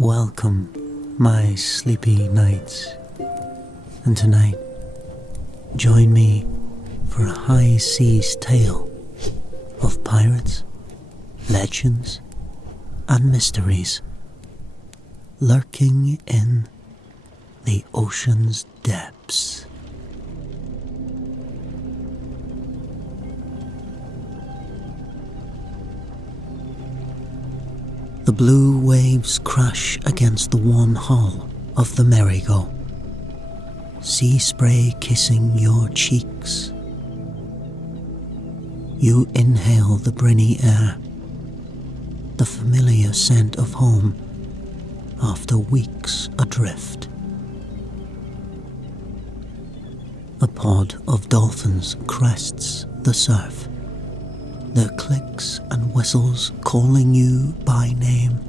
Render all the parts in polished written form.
Welcome, my sleepy nights, and tonight, join me for a high seas tale of pirates, legends, and mysteries lurking in the ocean's depths. The blue waves crash against the warm hull of the Merigo, sea spray kissing your cheeks. You inhale the briny air, the familiar scent of home after weeks adrift. A pod of dolphins crests the surf, their clicks and whistles calling you by name.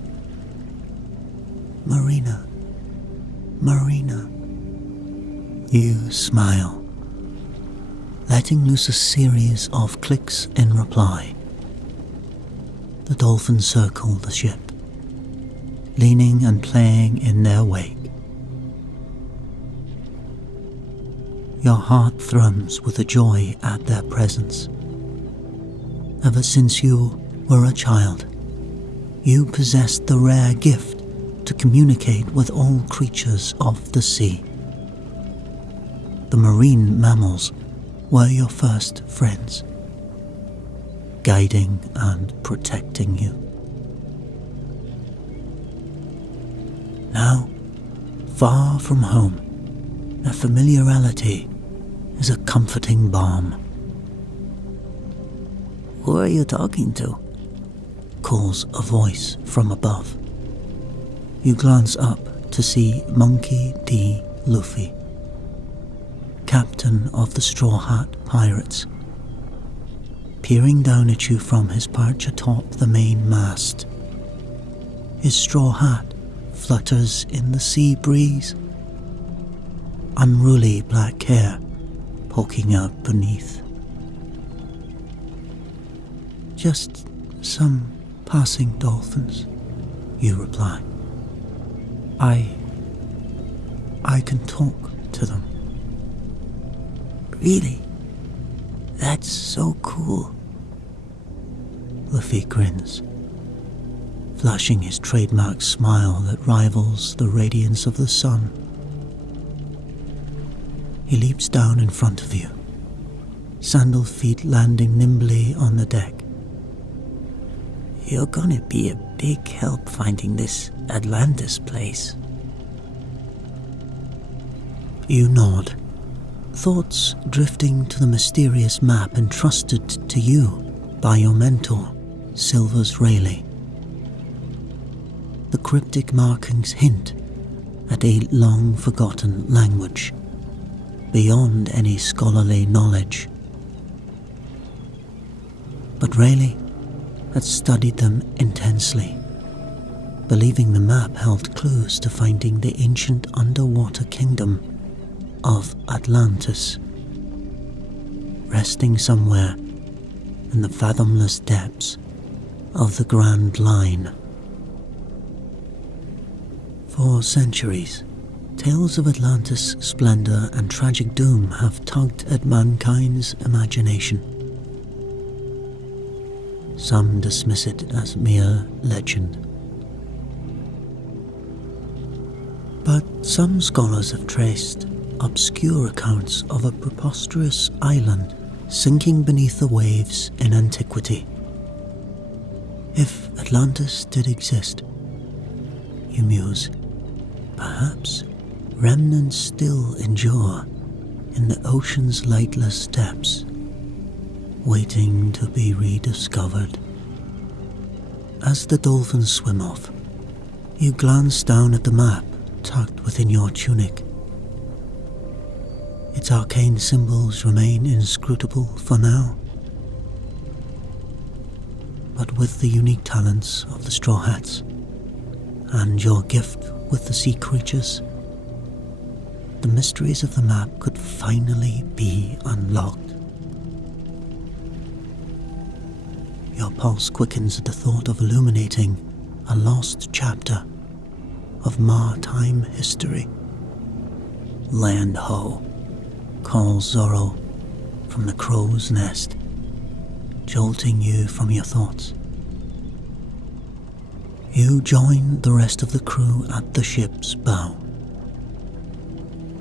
Marina, Marina. You smile, letting loose a series of clicks in reply. The dolphins circle the ship, leaning and playing in their wake. Your heart thrums with a joy at their presence. Ever since you were a child, you possessed the rare gift to communicate with all creatures of the sea. The marine mammals were your first friends, guiding and protecting you. Now, far from home, their familiarity is a comforting balm. "Who are you talking to?" calls a voice from above. You glance up to see Monkey D. Luffy, captain of the Straw Hat Pirates, peering down at you from his perch atop the main mast. His straw hat flutters in the sea breeze, unruly black hair poking out beneath. "Just some passing dolphins," you reply. I can talk to them." "Really? That's so cool." Luffy grins, flashing his trademark smile that rivals the radiance of the sun. He leaps down in front of you, sandal feet landing nimbly on the deck. "You're gonna be a big help finding this Atlantis place." You nod, thoughts drifting to the mysterious map entrusted to you by your mentor, Silvers Rayleigh. The cryptic markings hint at a long-forgotten language, beyond any scholarly knowledge. But Rayleigh had studied them intensely, believing the map held clues to finding the ancient underwater kingdom of Atlantis, resting somewhere in the fathomless depths of the Grand Line. For centuries, tales of Atlantis' splendor and tragic doom have tugged at mankind's imagination. Some dismiss it as mere legend, but some scholars have traced obscure accounts of a preposterous island sinking beneath the waves in antiquity. If Atlantis did exist, you muse, perhaps remnants still endure in the ocean's lightless depths, waiting to be rediscovered. As the dolphins swim off, you glance down at the map tucked within your tunic. Its arcane symbols remain inscrutable for now, but with the unique talents of the Straw Hats and your gift with the sea creatures, the mysteries of the map could finally be unlocked. Your pulse quickens at the thought of illuminating a lost chapter of maritime history. "Land ho," calls Zorro from the crow's nest, jolting you from your thoughts. You join the rest of the crew at the ship's bow,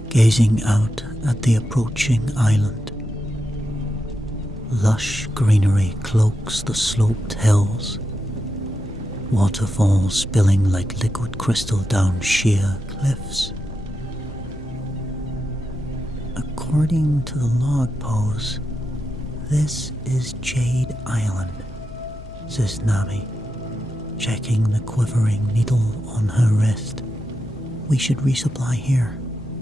gazing out at the approaching island. Lush greenery cloaks the sloped hills, waterfalls spilling like liquid crystal down sheer cliffs. According to the log post, this is Jade Island, says Nami, checking the quivering needle on her wrist. "We should resupply here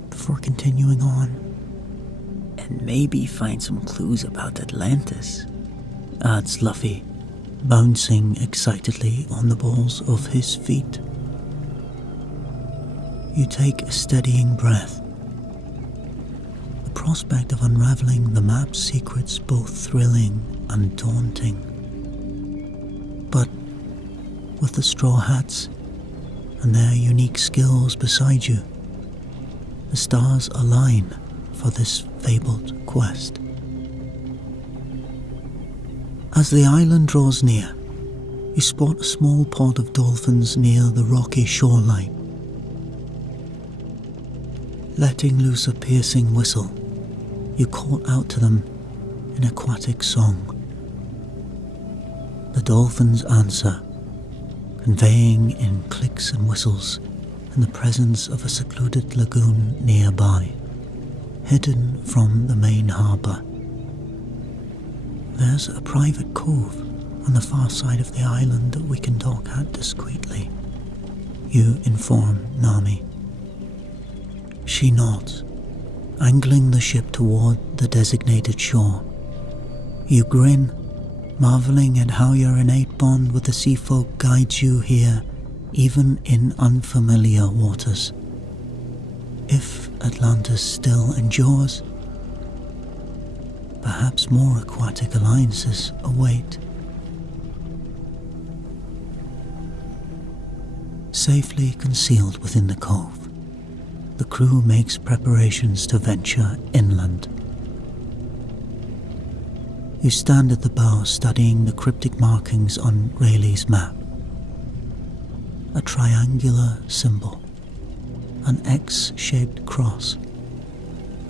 before continuing on. And maybe find some clues about Atlantis," adds Luffy, bouncing excitedly on the balls of his feet. You take a steadying breath. The prospect of unraveling the map's secrets both thrilling and daunting. But with the Straw Hats and their unique skills beside you, the stars align for this fabled quest. As the island draws near, you spot a small pod of dolphins near the rocky shoreline. Letting loose a piercing whistle, you call out to them in aquatic song. The dolphins answer, conveying in clicks and whistles in the presence of a secluded lagoon nearby, hidden from the main harbour. There's a private cove on the far side of the island that we can dock at discreetly, you inform Nami. She nods, angling the ship toward the designated shore. You grin, marveling at how your innate bond with the sea folk guides you here, even in unfamiliar waters. If Atlantis still endures, perhaps more aquatic alliances await. Safely concealed within the cove, the crew makes preparations to venture inland. You stand at the bow studying the cryptic markings on Rayleigh's map. A triangular symbol, an X-shaped cross,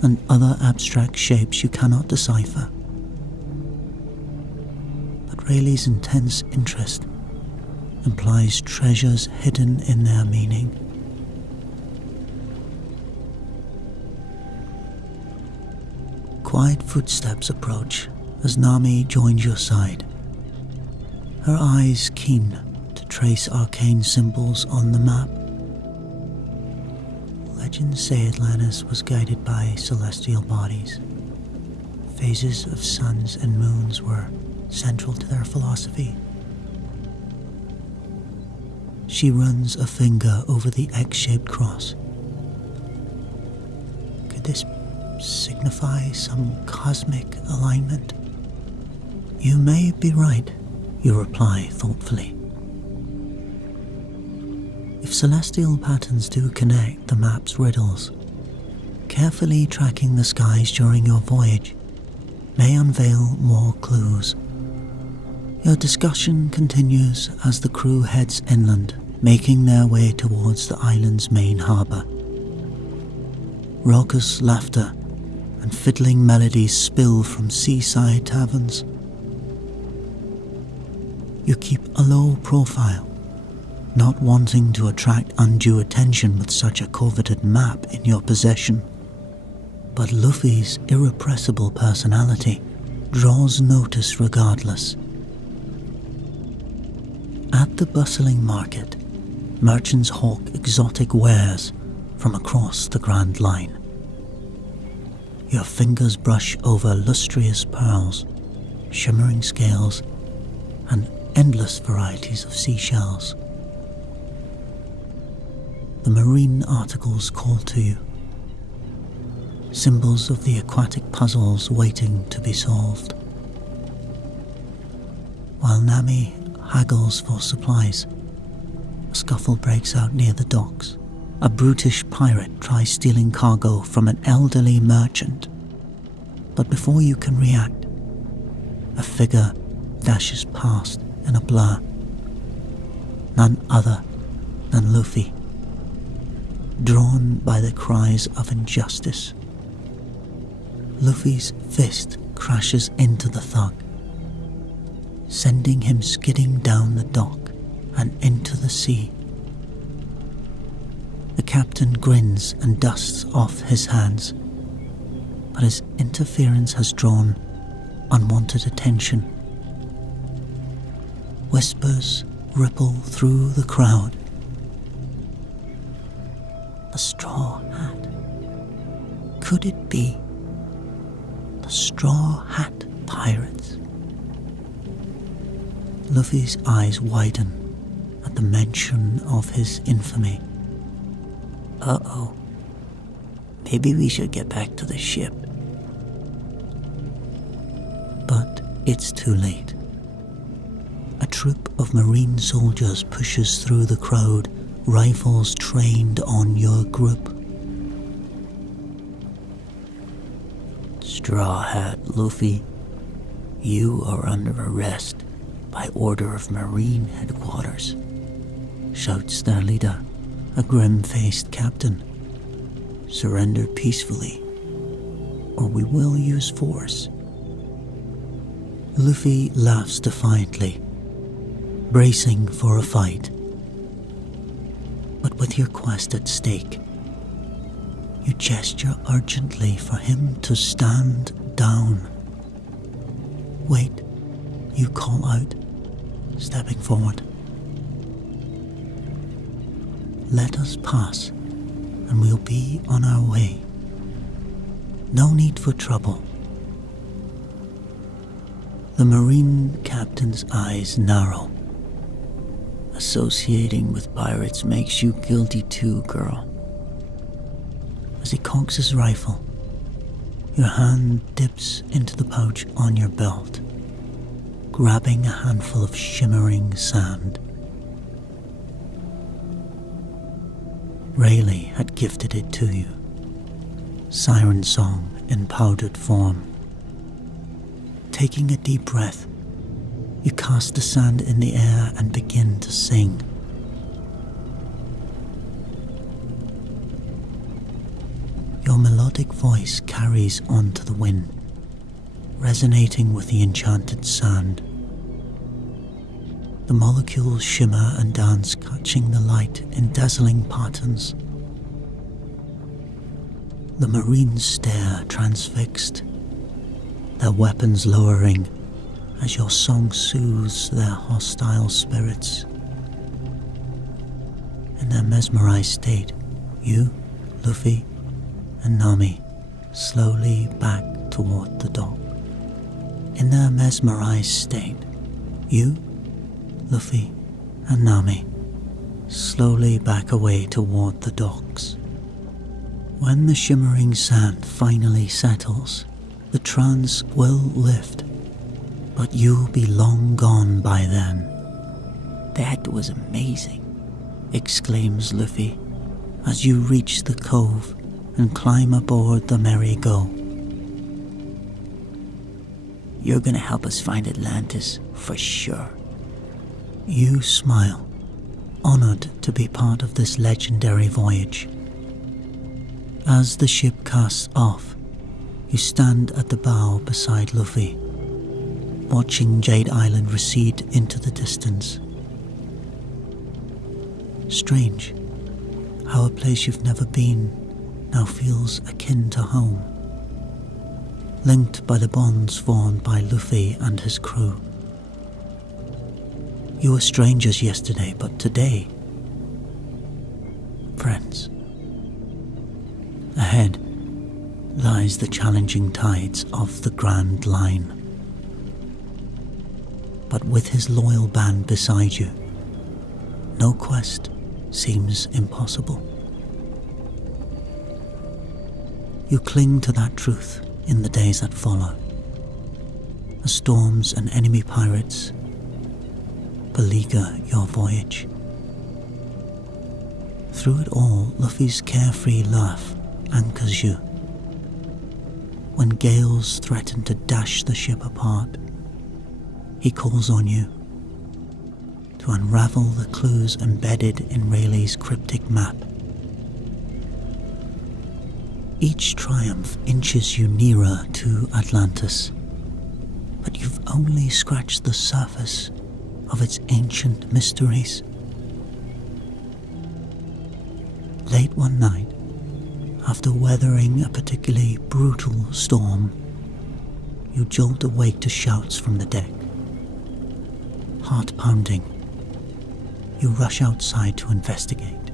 and other abstract shapes you cannot decipher. But Rayleigh's intense interest implies treasures hidden in their meaning. Quiet footsteps approach as Nami joins your side, her eyes keen to trace arcane symbols on the map. Legends say Atlantis was guided by celestial bodies. Phases of suns and moons were central to their philosophy. She runs a finger over the X-shaped cross. Could this signify some cosmic alignment? You may be right, you reply thoughtfully. If celestial patterns do connect the map's riddles, carefully tracking the skies during your voyage may unveil more clues. Your discussion continues as the crew heads inland, making their way towards the island's main harbour. Raucous laughter and fiddling melodies spill from seaside taverns. You keep a low profile, not wanting to attract undue attention with such a coveted map in your possession. But Luffy's irrepressible personality draws notice regardless. At the bustling market, merchants hawk exotic wares from across the Grand Line. Your fingers brush over lustrous pearls, shimmering scales, and endless varieties of seashells. The marine articles call to you, symbols of the aquatic puzzles waiting to be solved. While Nami haggles for supplies, a scuffle breaks out near the docks. a brutish pirate tries stealing cargo from an elderly merchant. But before you can react, a figure dashes past in a blur. None other than Luffy, drawn by the cries of injustice. Luffy's fist crashes into the thug, sending him skidding down the dock and into the sea. The captain grins and dusts off his hands, but his interference has drawn unwanted attention. Whispers ripple through the crowd. The Straw Hat. Could it be the Straw Hat Pirates? Luffy's eyes widen at the mention of his infamy. Uh-oh. Maybe we should get back to the ship. But it's too late. A troop of marine soldiers pushes through the crowd, rifles trained on your group. Straw Hat Luffy, you are under arrest by order of Marine Headquarters, shouts their leader, a grim-faced captain. Surrender peacefully, or we will use force. Luffy laughs defiantly, bracing for a fight. But with your quest at stake, you gesture urgently for him to stand down. Wait, you call out, stepping forward. Let us pass, and we'll be on our way. No need for trouble. The Marine captain's eyes narrow. Associating with pirates makes you guilty too, girl. As he cocks his rifle, your hand dips into the pouch on your belt, grabbing a handful of shimmering sand. Rayleigh had gifted it to you. Siren song in powdered form. Taking a deep breath, you cast the sand in the air and begin to sing. Your melodic voice carries onto the wind, resonating with the enchanted sand. The molecules shimmer and dance, catching the light in dazzling patterns. The Marines stare transfixed, their weapons lowering as your song soothes their hostile spirits. In their mesmerized state, you, Luffy, and Nami slowly back toward the dock. In their mesmerized state, you, Luffy, and Nami slowly back away toward the docks. When the shimmering sand finally settles, the trance will lift, but you'll be long gone by then. That was amazing, exclaims Luffy, as you reach the cove and climb aboard the merry-go. You're gonna help us find Atlantis, for sure. You smile, honored to be part of this legendary voyage. As the ship casts off, you stand at the bow beside Luffy, watching Jade Island recede into the distance. Strange how a place you've never been now feels akin to home, linked by the bonds formed by Luffy and his crew. You were strangers yesterday, but today, friends. Ahead lies the challenging tides of the Grand Line. But with his loyal band beside you, no quest seems impossible. You cling to that truth in the days that follow, as storms and enemy pirates beleaguer your voyage. through it all, Luffy's carefree laugh anchors you. When gales threaten to dash the ship apart, he calls on you to unravel the clues embedded in Rayleigh's cryptic map. Each triumph inches you nearer to Atlantis, but you've only scratched the surface of its ancient mysteries. Late one night, after weathering a particularly brutal storm, you jolt awake to shouts from the deck. Heart pounding, you rush outside to investigate.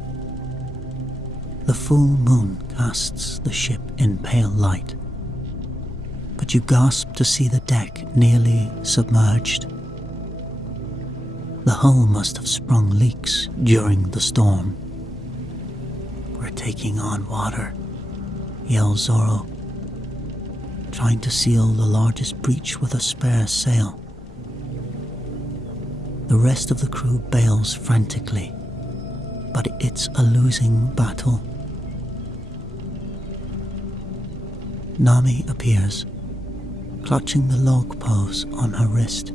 The full moon casts the ship in pale light, but you gasp to see the deck nearly submerged. The hull must have sprung leaks during the storm. "We're taking on water," yells Zoro, trying to seal the largest breach with a spare sail. The rest of the crew bails frantically, but it's a losing battle. Nami appears, clutching the log pose on her wrist.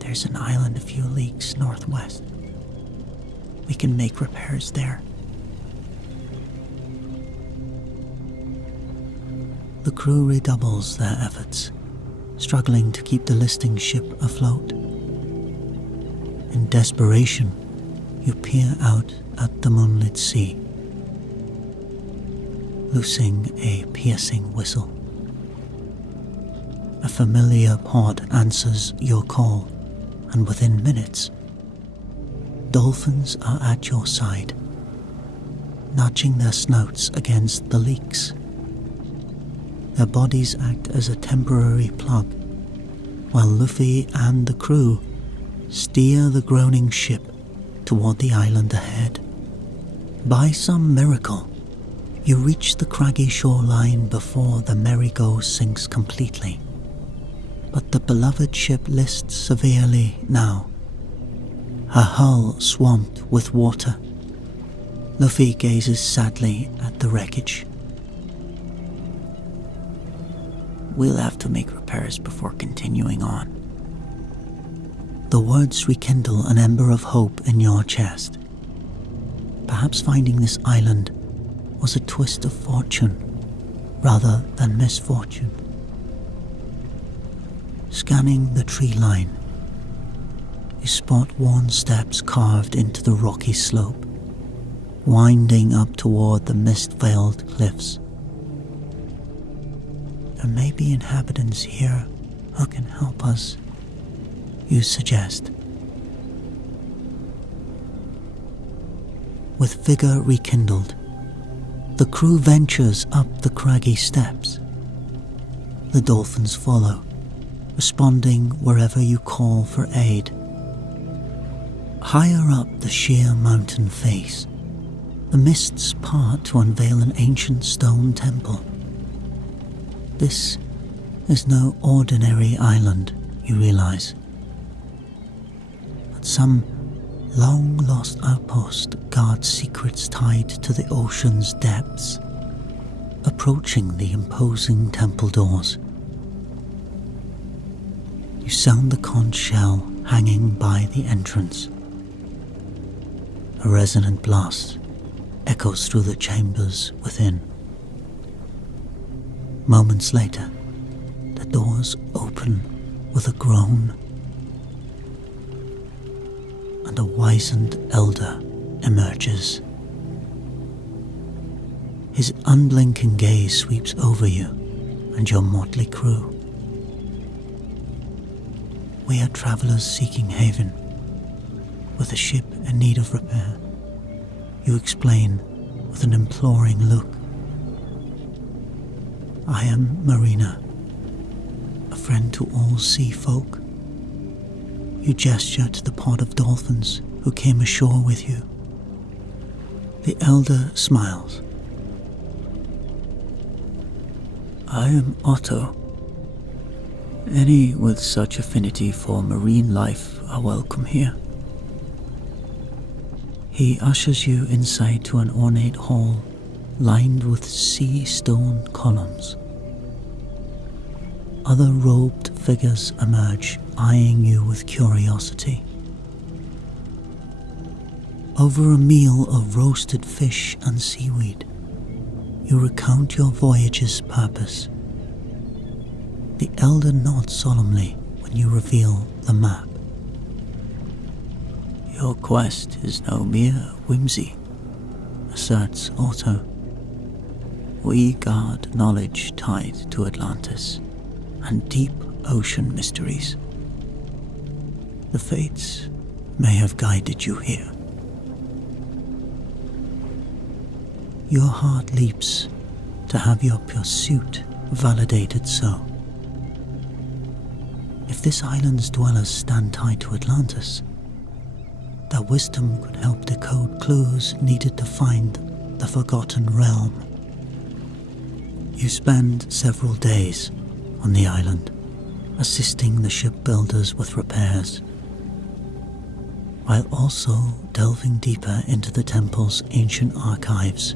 "There's an island a few leagues northwest. We can make repairs there." The crew redoubles their efforts, struggling to keep the listing ship afloat. In desperation, you peer out at the moonlit sea, loosing a piercing whistle. A familiar pod answers your call, and within minutes, dolphins are at your side, nudging their snouts against the leaks. Their bodies act as a temporary plug, while Luffy and the crew steer the groaning ship toward the island ahead. By some miracle, you reach the craggy shoreline before the merry-go sinks completely, but the beloved ship lists severely now, her hull swamped with water. Luffy gazes sadly at the wreckage. "We'll have to make repairs before continuing on." The words rekindle an ember of hope in your chest. Perhaps finding this island was a twist of fortune rather than misfortune. Scanning the tree line, you spot worn steps carved into the rocky slope, winding up toward the mist-veiled cliffs. "There may be inhabitants here who can help us," you suggest. With vigor rekindled, the crew ventures up the craggy steps. The dolphins follow, responding wherever you call for aid. Higher up the sheer mountain face, the mists part to unveil an ancient stone temple. This is no ordinary island, you realize, but some long-lost outpost guards secrets tied to the ocean's depths. Approaching the imposing temple doors, you sound the conch shell hanging by the entrance. A resonant blast echoes through the chambers within. Moments later, the doors open with a groan, and a wizened elder emerges. His unblinking gaze sweeps over you and your motley crew. "We are travelers seeking haven, with a ship in need of repair," you explain with an imploring look. "I am Marina, a friend to all sea folk." You gesture to the pod of dolphins who came ashore with you. The elder smiles. "I am Otto. Any with such affinity for marine life are welcome here." He ushers you inside to an ornate hall lined with sea stone columns. Other robed figures emerge, eyeing you with curiosity. Over a meal of roasted fish and seaweed, you recount your voyage's purpose. The elder nods solemnly when you reveal the map. Your quest is no mere whimsy, asserts Otto. We guard knowledge tied to Atlantis and deep ocean mysteries. The fates may have guided you here. Your heart leaps to have your pursuit validated so. If this island's dwellers stand tied to Atlantis, their wisdom could help decode clues needed to find the Forgotten Realm. You spend several days on the island, assisting the shipbuilders with repairs, while also delving deeper into the temple's ancient archives.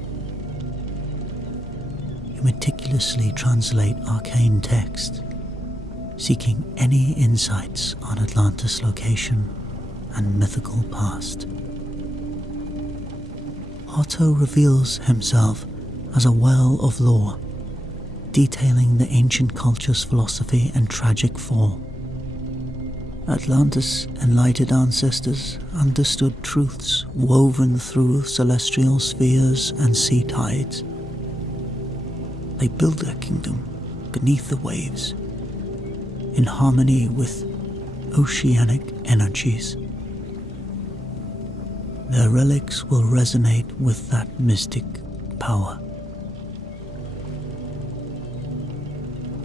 You meticulously translate arcane texts, seeking any insights on Atlantis' location and mythical past. Otto reveals himself as a well of lore, detailing the ancient culture's philosophy and tragic fall. Atlantis' enlightened ancestors understood truths woven through celestial spheres and sea tides. They built their kingdom beneath the waves, in harmony with oceanic energies. Their relics will resonate with that mystic power.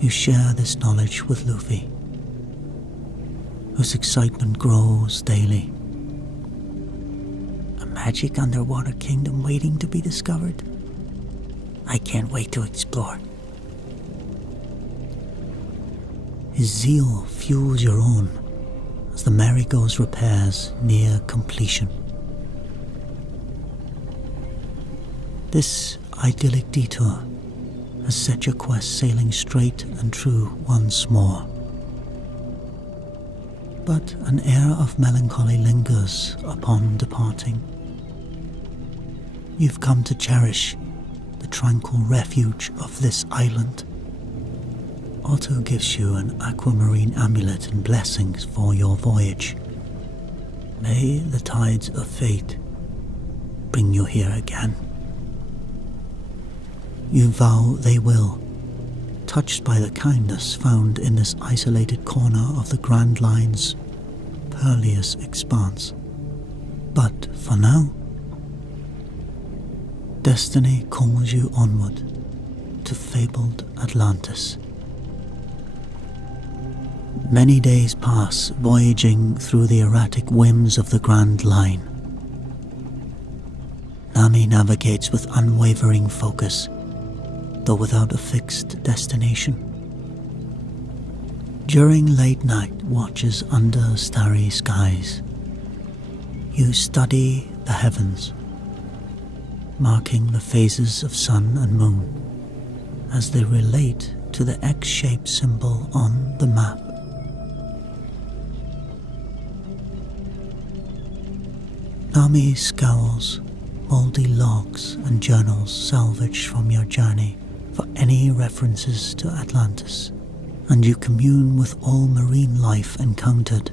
You share this knowledge with Luffy, whose excitement grows daily. A magic underwater kingdom waiting to be discovered? I can't wait to explore. His zeal fuels your own as the Marigo's repairs near completion. This idyllic detour has set your quest sailing straight and true once more. But an air of melancholy lingers upon departing. You've come to cherish the tranquil refuge of this island. Otto gives you an aquamarine amulet and blessings for your voyage. May the tides of fate bring you here again. You vow they will, touched by the kindness found in this isolated corner of the Grand Line's perilous expanse. But for now, destiny calls you onward to fabled Atlantis. Many days pass voyaging through the erratic whims of the Grand Line. Nami navigates with unwavering focus, though without a fixed destination. During late night watches under starry skies, you study the heavens, marking the phases of sun and moon as they relate to the X-shaped symbol on the map. Nami scours moldy logs and journals salvaged from your journey for any references to Atlantis, and you commune with all marine life encountered,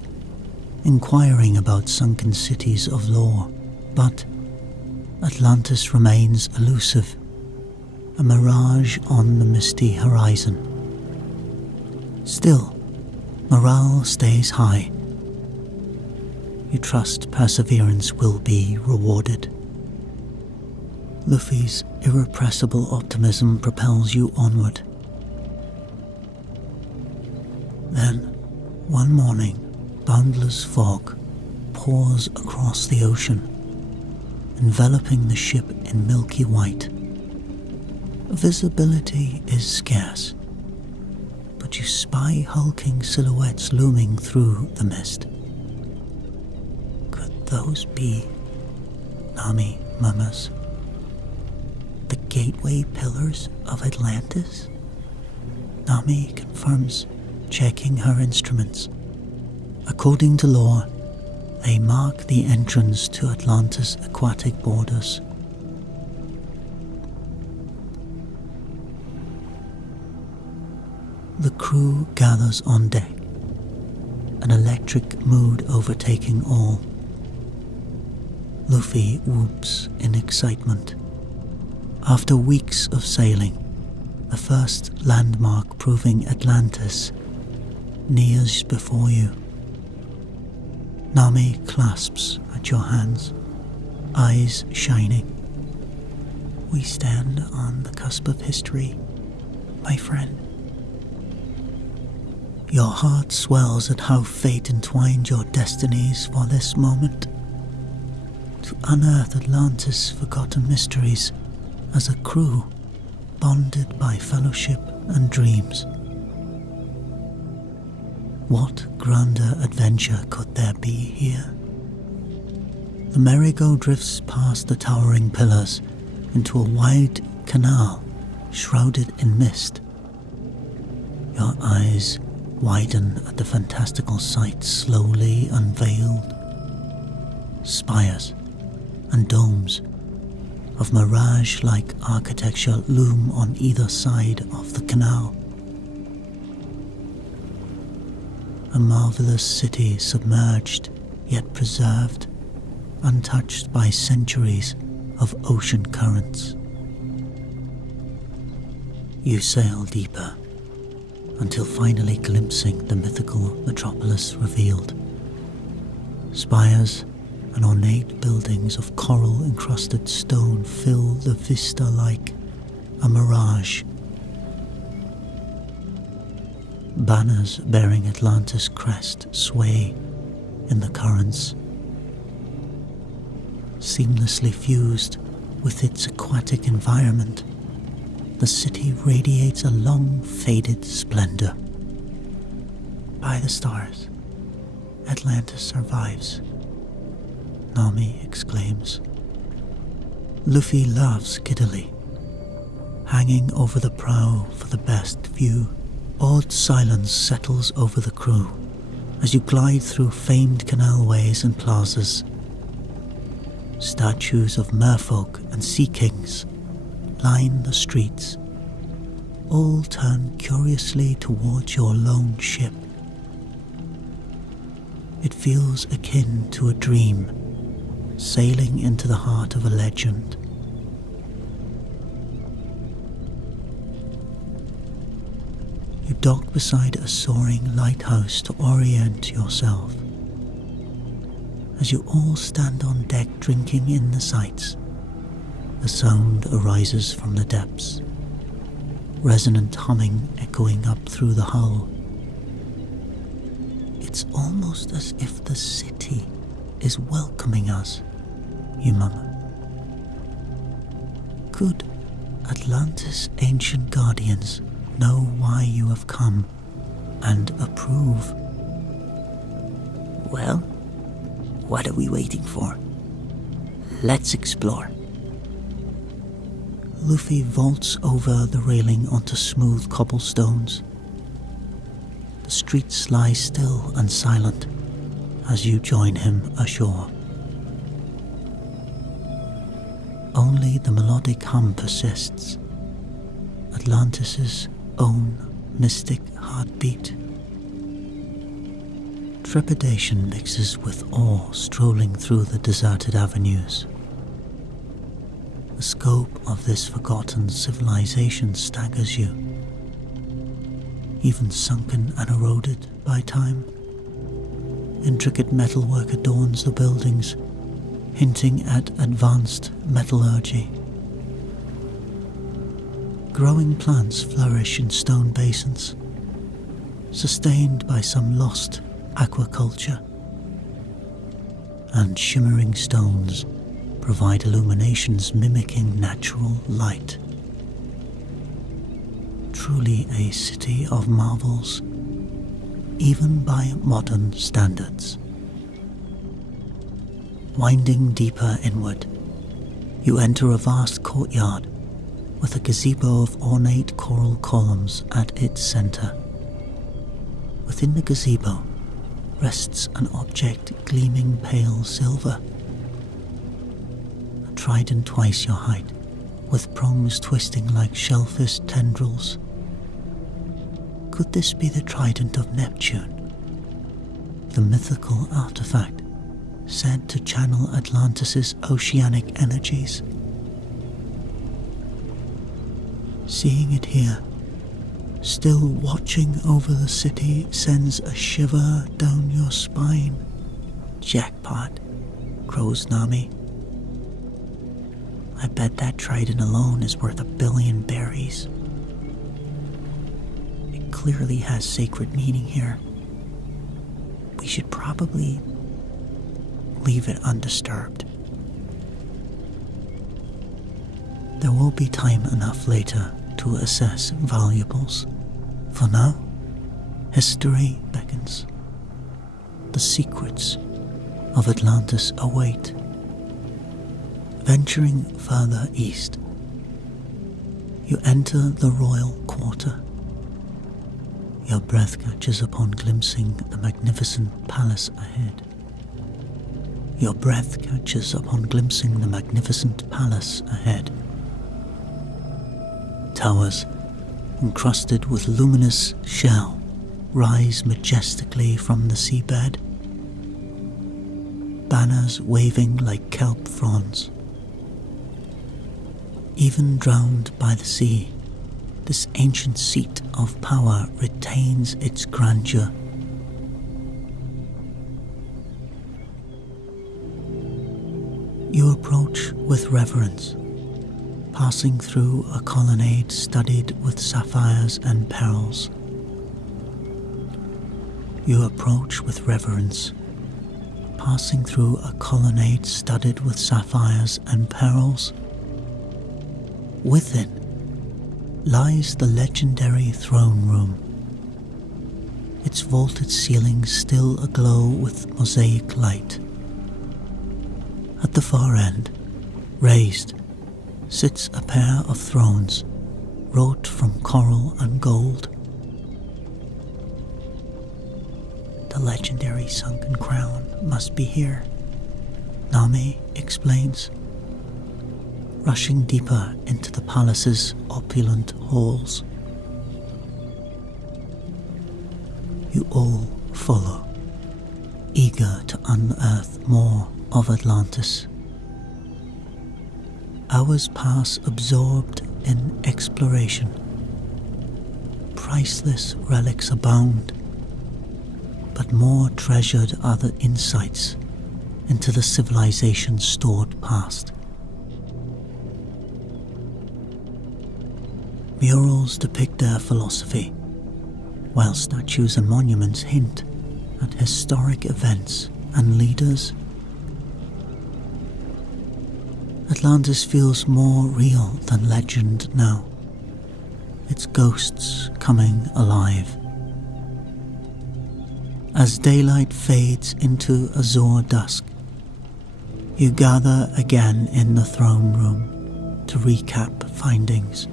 inquiring about sunken cities of lore. But Atlantis remains elusive, a mirage on the misty horizon. Still, morale stays high. You trust perseverance will be rewarded. Luffy's irrepressible optimism propels you onward. Then, one morning, boundless fog pours across the ocean, enveloping the ship in milky white. Visibility is scarce, but you spy hulking silhouettes looming through the mist. Could those be Nami murmurs. The gateway pillars of Atlantis? Nami confirms, checking her instruments. According to lore, they mark the entrance to Atlantis' aquatic borders. The crew gathers on deck, an electric mood overtaking all. Luffy whoops in excitement. After weeks of sailing, the first landmark proving Atlantis nears before you. Nami clasps at your hands, eyes shining. We stand on the cusp of history, my friend. Your heart swells at how fate entwined your destinies for this moment. To unearth Atlantis' forgotten mysteries as a crew bonded by fellowship and dreams. What grander adventure could there be here? The merry-go drifts past the towering pillars into a wide canal shrouded in mist. Your eyes widen at the fantastical sight slowly unveiled. Spires and domes of mirage-like architecture loom on either side of the canal. A marvelous city submerged, yet preserved, untouched by centuries of ocean currents. You sail deeper, until finally glimpsing the mythical metropolis revealed. Spires and ornate buildings of coral-encrusted stone fill the vista like a mirage. Banners bearing Atlantis' crest sway in the currents. Seamlessly fused with its aquatic environment, the city radiates a long-faded splendor. By the stars, Atlantis survives, Nami exclaims. Luffy laughs giddily, hanging over the prow for the best view. Awed silence settles over the crew as you glide through famed canalways and plazas. Statues of merfolk and sea kings line the streets, all turn curiously towards your lone ship. It feels akin to a dream, sailing into the heart of a legend. You dock beside a soaring lighthouse to orient yourself. As you all stand on deck drinking in the sights, the sound arises from the depths, resonant humming echoing up through the hull. It's almost as if the city is welcoming us, you murmur. Could Atlantis' ancient guardians know why you have come and approve? Well, what are we waiting for? Let's explore. Luffy vaults over the railing onto smooth cobblestones. The streets lie still and silent as you join him ashore. Only the melodic hum persists, Atlantis' own mystic heartbeat. Trepidation mixes with awe strolling through the deserted avenues. The scope of this forgotten civilization staggers you, even sunken and eroded by time. Intricate metalwork adorns the buildings, hinting at advanced metallurgy. Growing plants flourish in stone basins, sustained by some lost aquaculture. And shimmering stones provide illuminations mimicking natural light. Truly a city of marvels, even by modern standards. Winding deeper inward, You enter a vast courtyard with a gazebo of ornate coral columns at its center. Within the gazebo rests an object gleaming pale silver. A trident twice your height, with prongs twisting like shellfish tendrils. Could this be the trident of Neptune, the mythical artifact said to channel Atlantis' oceanic energies? Seeing it here, still watching over the city, sends a shiver down your spine. Jackpot, crows Nami. I bet that trident alone is worth 1 billion berries. It clearly has sacred meaning here. We should probably leave it undisturbed. There will be time enough later to assess valuables. For now, history beckons. The secrets of Atlantis await. Venturing further east, you enter the royal quarter. Your breath catches upon glimpsing the magnificent palace ahead. Your breath catches upon glimpsing the magnificent palace ahead. Towers encrusted with luminous shell rise majestically from the seabed. Banners waving like kelp fronds. Even drowned by the sea, this ancient seat of power retains its grandeur. You approach with reverence, passing through a colonnade studded with sapphires and pearls. You approach with reverence, passing through a colonnade studded with sapphires and pearls. Within lies the legendary throne room, its vaulted ceiling still aglow with mosaic light. At the far end, raised, sits a pair of thrones wrought from coral and gold. The legendary sunken crown must be here, Nami explains, rushing deeper into the palace's opulent halls. You all follow, eager to unearth more of Atlantis. Hours pass absorbed in exploration. Priceless relics abound, but more treasured are the insights into the civilization's stored past. Murals depict their philosophy, while statues and monuments hint at historic events and leaders. Atlantis feels more real than legend now, its ghosts coming alive. As daylight fades into azure dusk, you gather again in the throne room to recap findings.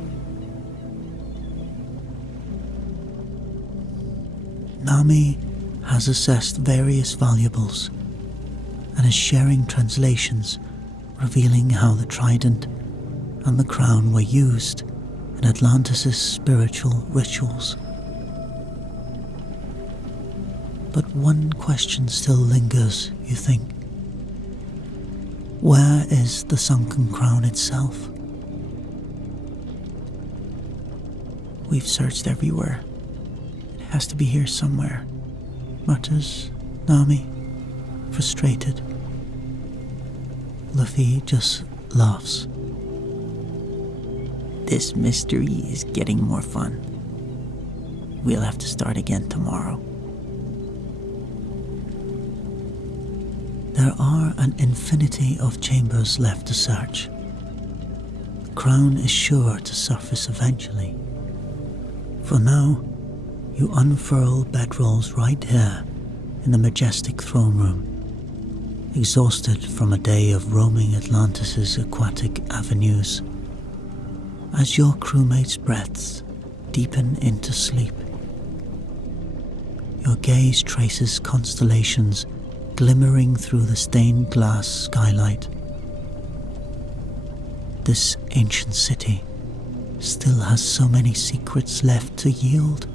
Nami has assessed various valuables and is sharing translations revealing how the trident and the crown were used in Atlantis' spiritual rituals. But one question still lingers, you think. Where is the sunken crown itself? We've searched everywhere. It has to be here somewhere, mutters Nami, frustrated. Luffy just laughs. This mystery is getting more fun. We'll have to start again tomorrow. There are an infinity of chambers left to search. The crown is sure to surface eventually. For now, you unfurl bedrolls right here in the majestic throne room. exhausted from a day of roaming Atlantis' aquatic avenues. As your crewmates' breaths deepen into sleep, your gaze traces constellations glimmering through the stained glass skylight. This ancient city still has so many secrets left to yield.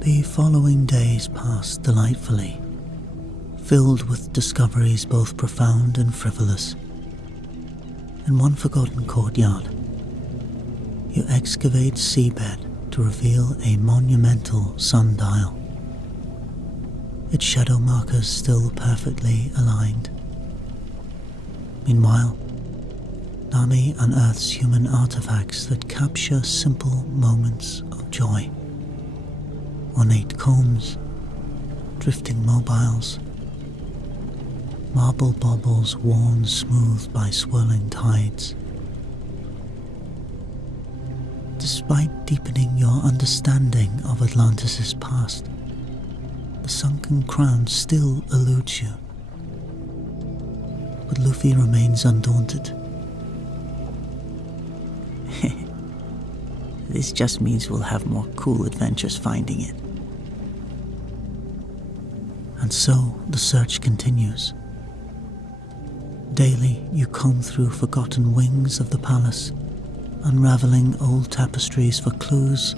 The following days passed delightfully, filled with discoveries both profound and frivolous. In one forgotten courtyard, you excavate seabed to reveal a monumental sundial, its shadow markers still perfectly aligned. Meanwhile, Nami unearths human artifacts that capture simple moments of joy. Ornate combs, drifting mobiles, marble baubles worn smooth by swirling tides. Despite deepening your understanding of Atlantis' past, the sunken crown still eludes you. But Luffy remains undaunted. This just means we'll have more cool adventures finding it. And so the search continues. Daily you comb through forgotten wings of the palace, unraveling old tapestries for clues.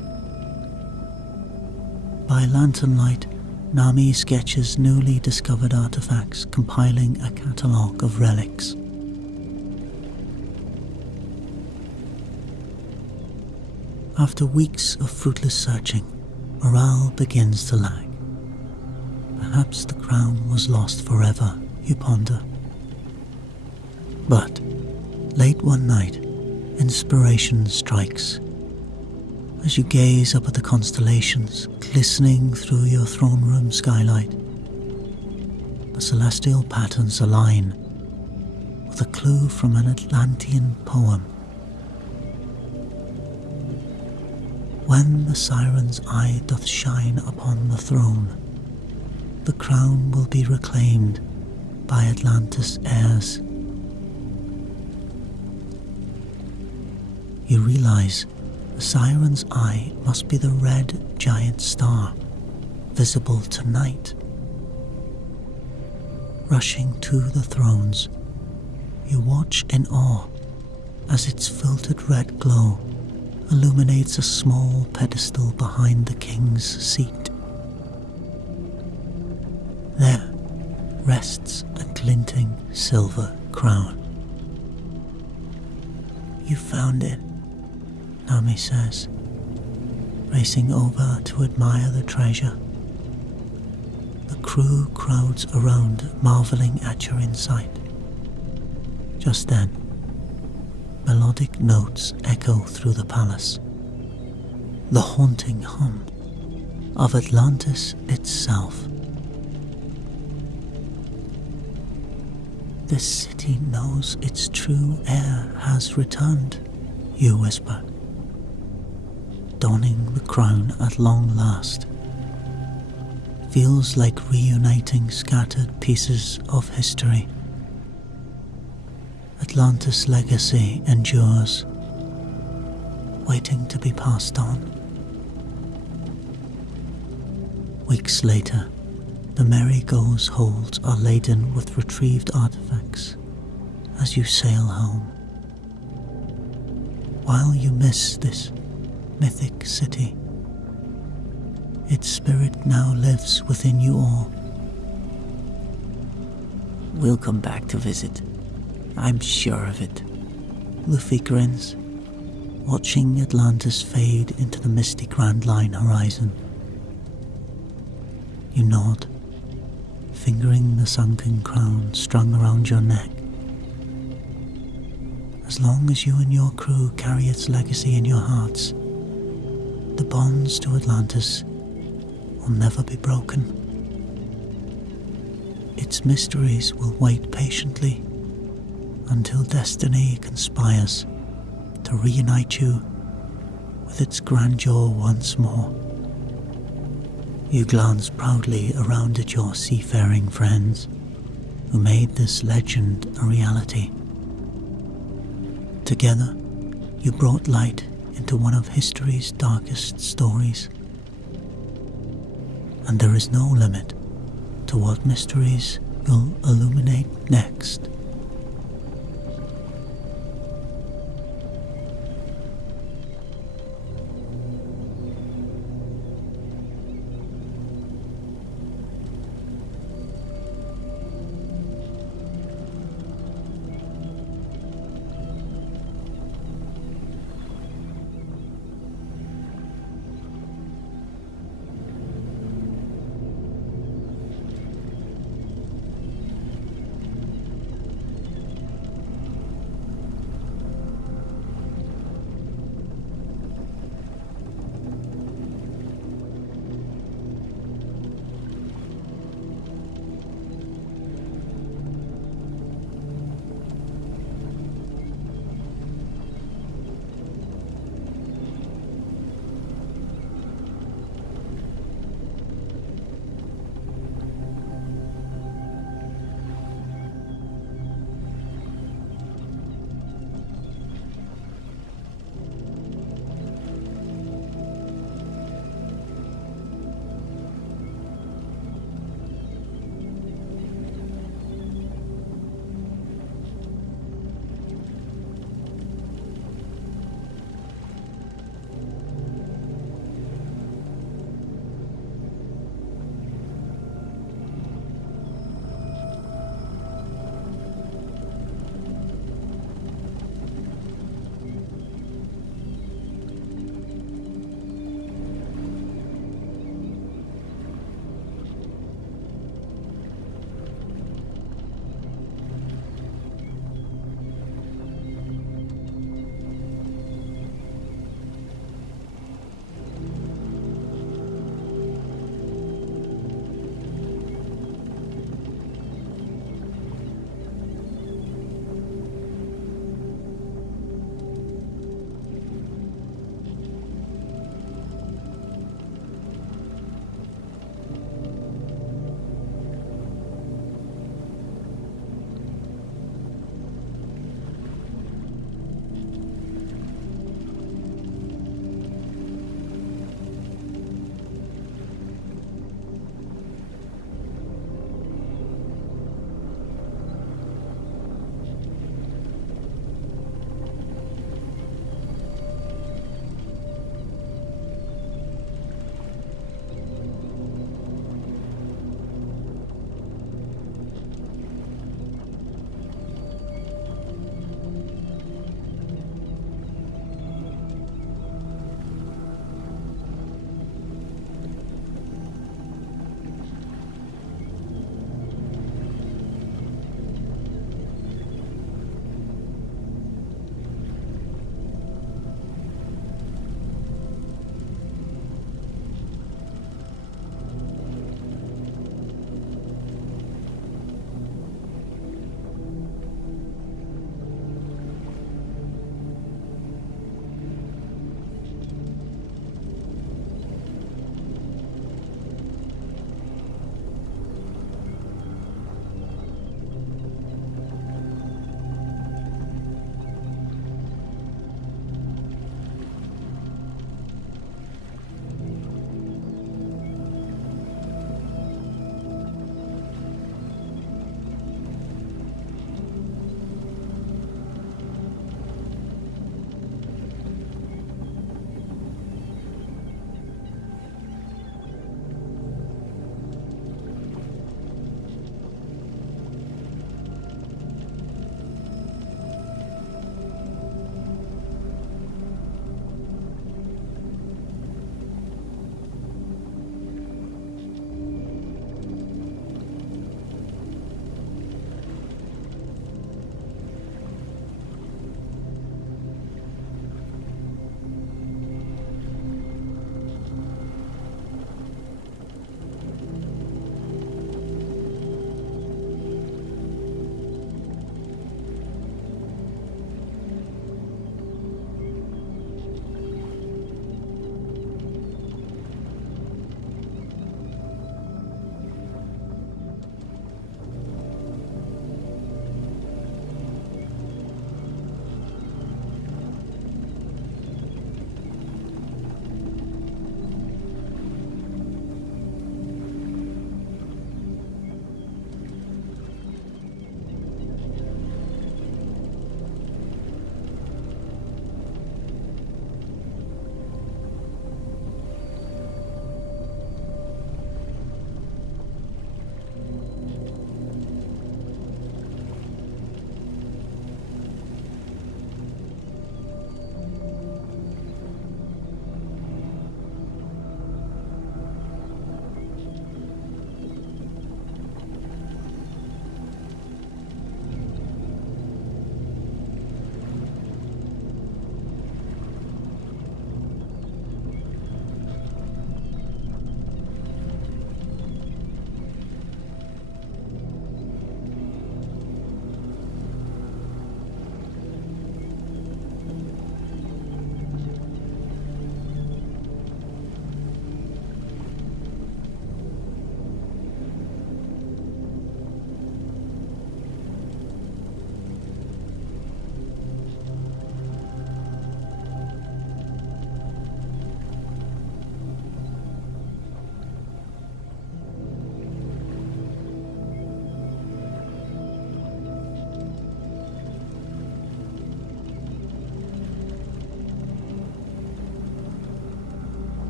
By lantern light, Nami sketches newly discovered artifacts, compiling a catalogue of relics. After weeks of fruitless searching, morale begins to lag. Perhaps the crown was lost forever, you ponder. But late one night, inspiration strikes. As you gaze up at the constellations glistening through your throne room skylight, the celestial patterns align with a clue from an Atlantean poem. When the siren's eye doth shine upon the throne, the crown will be reclaimed by Atlantis heirs. You realize the siren's eye must be the red giant star, visible tonight. Rushing to the thrones, you watch in awe as its filtered red glow illuminates a small pedestal behind the king's seat. There rests a glinting silver crown. You found it, Nami says, racing over to admire the treasure. The crew crowds around, marveling at your insight. Just then, melodic notes echo through the palace, the haunting hum of Atlantis itself. This city knows its true heir has returned, you whisper, donning the crown at long last. Feels like reuniting scattered pieces of history. Atlantis' legacy endures, waiting to be passed on. Weeks later, the Merry-Go's holds are laden with retrieved artifacts as you sail home. While you miss this mythic city, its spirit now lives within you all. We'll come back to visit. I'm sure of it. Luffy grins, watching Atlantis fade into the misty Grand Line horizon. You nod, fingering the sunken crown strung around your neck. As long as you and your crew carry its legacy in your hearts, the bonds to Atlantis will never be broken. Its mysteries will wait patiently until destiny conspires to reunite you with its grandeur once more. You glance proudly around at your seafaring friends who made this legend a reality. Together, you brought light into one of history's darkest stories. And there is no limit to what mysteries you'll illuminate next.